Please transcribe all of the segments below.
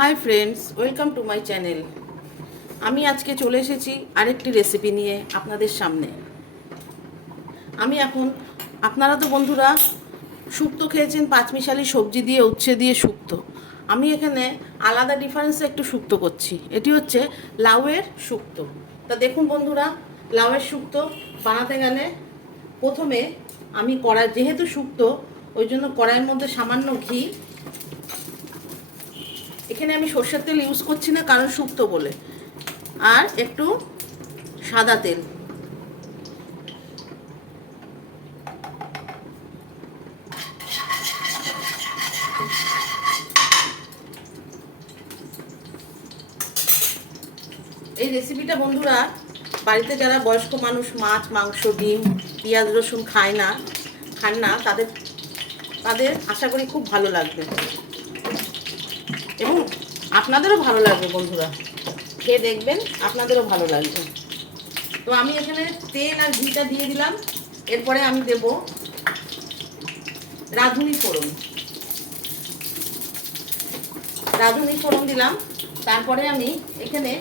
Hi friends, welcome to my channel. আমি আজকে চলে এসেছি আরেকটি রেসিপি নিয়ে আপনাদের সামনে। আমি এখন আপনারা তো বন্ধুরা শুক্তো খেয়েছেন, পাঁচমিশালি সবজি দিয়ে, উচ্ছে দিয়ে শুক্তো। আমি এখানে আলাদা ডিফারেন্সে একটু শুক্তো করছি। এটি হচ্ছে লাউয়ের শুক্তো। তা দেখুন বন্ধুরা, লাউয়ের শুক্তো বানাতে গেলে প্রথমে আমি যেহেতু শুক্তো, ওই জন্য কড়াইয়ের মধ্যে সামান্য ঘি, এখানে আমি সর্ষের তেল ইউজ করছি না কারণ শুক্তো বলে, আর একটু সাদা তেল। এই রেসিপিটা বন্ধুরা বাড়িতে যারা বয়স্ক মানুষ মাছ, মাংস, ডিম, পেঁয়াজ, রসুন খান না তাদের আশা করি খুব ভালো লাগবে এবং আপনাদেরও ভালো লাগবে বন্ধুরা। খেয়ে দেখবেন, আপনাদেরও ভালো লাগবে। তো আমি এখানে তেল আর ঘিটা দিয়ে দিলাম। এরপরে আমি দেব রাঁধুনি ফোড়ন দিলাম। তারপরে আমি এখানে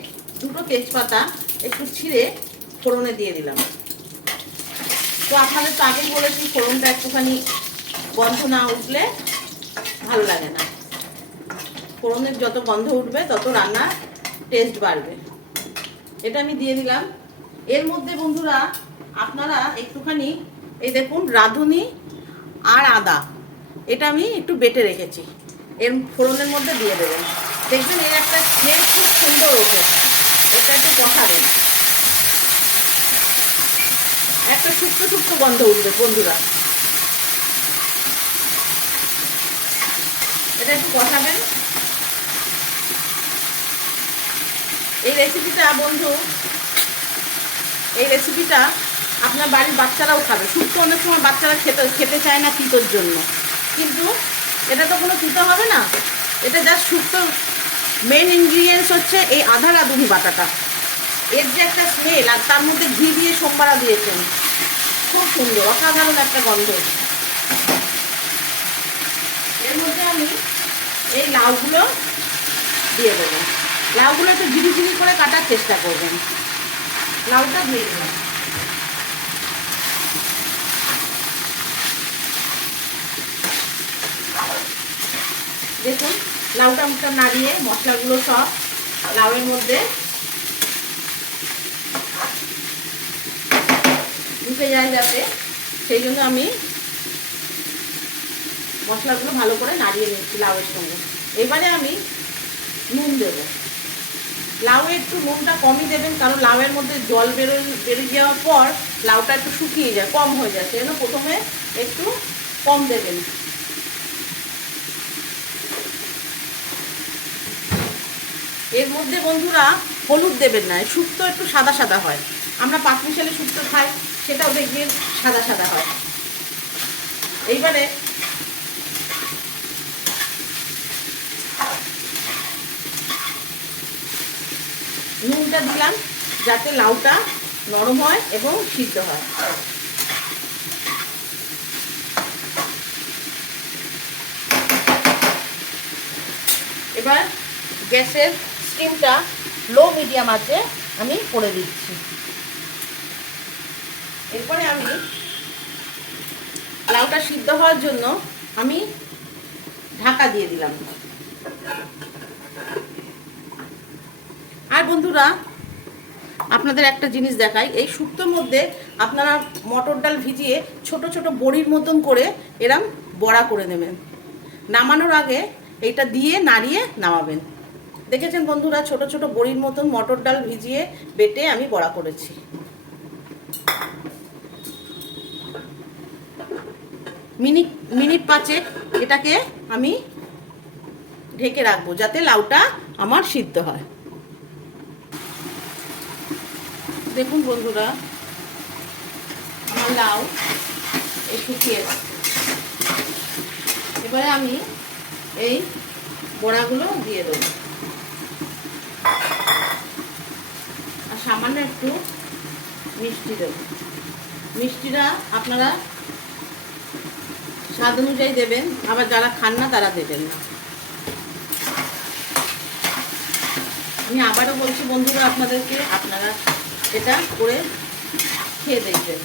দুটো তেজপাতা একটু ছিঁড়ে ফোড়নে দিয়ে দিলাম। তো আপনাদের তো আগেই বলেছি, ফোড়নটা একটুখানি গন্ধ না উঠলে ভালো লাগে না। ফোড়নের যত গন্ধ উঠবে তত রান্নার টেস্ট বাড়বে। এটা আমি দিয়ে দিলাম। এর মধ্যে বন্ধুরা আপনারা একটুখানি এই দেখুন রাঁধুনি আর আদা, এটা আমি একটু বেটে রেখেছি, এর ফোড়নের মধ্যে দিয়ে দেবেন। দেখবেন এর একটা স্মেল খুব সুন্দর ওঠে। এটা একটু কষাবেন, একটা শুকনো শুকনো গন্ধ উঠবে বন্ধুরা। এটা একটু কষাবেন। এই রেসিপিটা আপনার বাড়ির বাচ্চারাও খাবে। শুক্তো অনেক সময় বাচ্চারা খেতে চায় না তিতোর জন্য, কিন্তু এটা তো কোনো তিতো হবে না। এটা জাস্ট শুক্তোর মেন ইনগ্রিডিয়েন্টস হচ্ছে এই আদা রাঁধুনি বাটাটা। এর যে একটা স্মেল, আর তার মধ্যে ঘি দিয়ে সোমবারা দিয়েছেন, খুব সুন্দর, অসাধারণ একটা গন্ধ। এর মধ্যে আমি এই লাউগুলো দিয়ে দেবো। লাউগুলো একটু ঝিরি করে কাটার চেষ্টা করবেন। লাউটা দিয়ে দিলাম। দেখুন লাউটা নাড়িয়ে মশলাগুলো সব লাউয়ের মধ্যে ঢুকে যায় যাতে, সেই জন্য আমি মশলাগুলো ভালো করে নাড়িয়ে নিচ্ছি লাউয়ের সঙ্গে। এবারে আমি নুন দেবো। লাউয়ে একটু নুনটা কমই দেবেন, কারণ লাউয়ের মধ্যে জল বেরিয়ে যাওয়ার পর লাউটা একটু শুকিয়ে যায়, কম হয়ে যায়, সেই জন্য প্রথমে একটু কম দেবেন। এর মধ্যে বন্ধুরা হলুদ দেবেন না, শুক্তো একটু সাদা সাদা হয়। আমরা পাঁচমিশালি শুক্তো খাই, সেটাও দেখবেন সাদা সাদা হয়। এইবারে নুনটা দিলাম যাতে লাউটা নরম হয় এবং সিদ্ধ হয়। এবার গ্যাসের স্টিমটা লো মিডিয়াম আছে আমি করে দিচ্ছি। এরপরে আমি লাউটা সিদ্ধ হওয়ার জন্য আমি ঢাকা দিয়ে দিলাম। আর বন্ধুরা আপনাদের একটা জিনিস দেখাই, এই শুক্তোর মধ্যে আপনারা মটর ডাল ভিজিয়ে ছোট ছোট বড়ির মতন করে এরম বড়া করে নেবেন। নামানোর আগে এইটা দিয়ে নাড়িয়ে নামাবেন। দেখেছেন বন্ধুরা, ছোট ছোট বড়ির মতন মটর ডাল ভিজিয়ে বেটে আমি বড়া করেছি। মিনিট 5 এটাকে আমি ঢেকে রাখবো যাতে লাউটা আমার সিদ্ধ হয়। দেখুন বন্ধুরা, আমার লাউ এই শুকিয়ে গেছে। এবারে আমি এই বড়াগুলো দিয়ে দেবো, আর সামান্য একটু মিষ্টি দেবো। মিষ্টিটা আপনারা স্বাদ অনুযায়ী দেবেন, আবার যারা খান না তারা দেবেন না। আমি আবারও বলছি বন্ধুরা আপনাদেরকে, আপনারা এটা করে খেয়ে দেখবেন।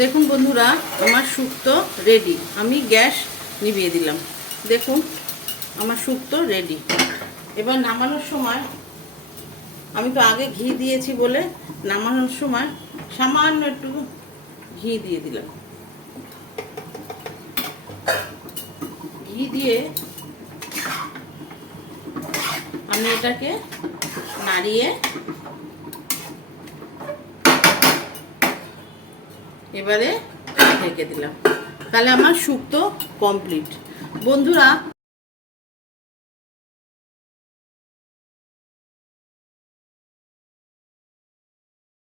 দেখুন বন্ধুরা, আমার শুক্তো রেডি। আমি গ্যাস নিভিয়ে দিলাম। দেখুন আমার শুক্তো রেডি। এবার নামানোর সময়, আমি তো আগে ঘি দিয়েছি বলে নামানোর সময় সামান্য একটু ঘি দিয়ে দিলাম। ঘি দিয়ে আমি এটাকে নাড়িয়ে এবারে ঢেকে দিলাম। তাহলে আমার শুক্তো কমপ্লিট। বন্ধুরা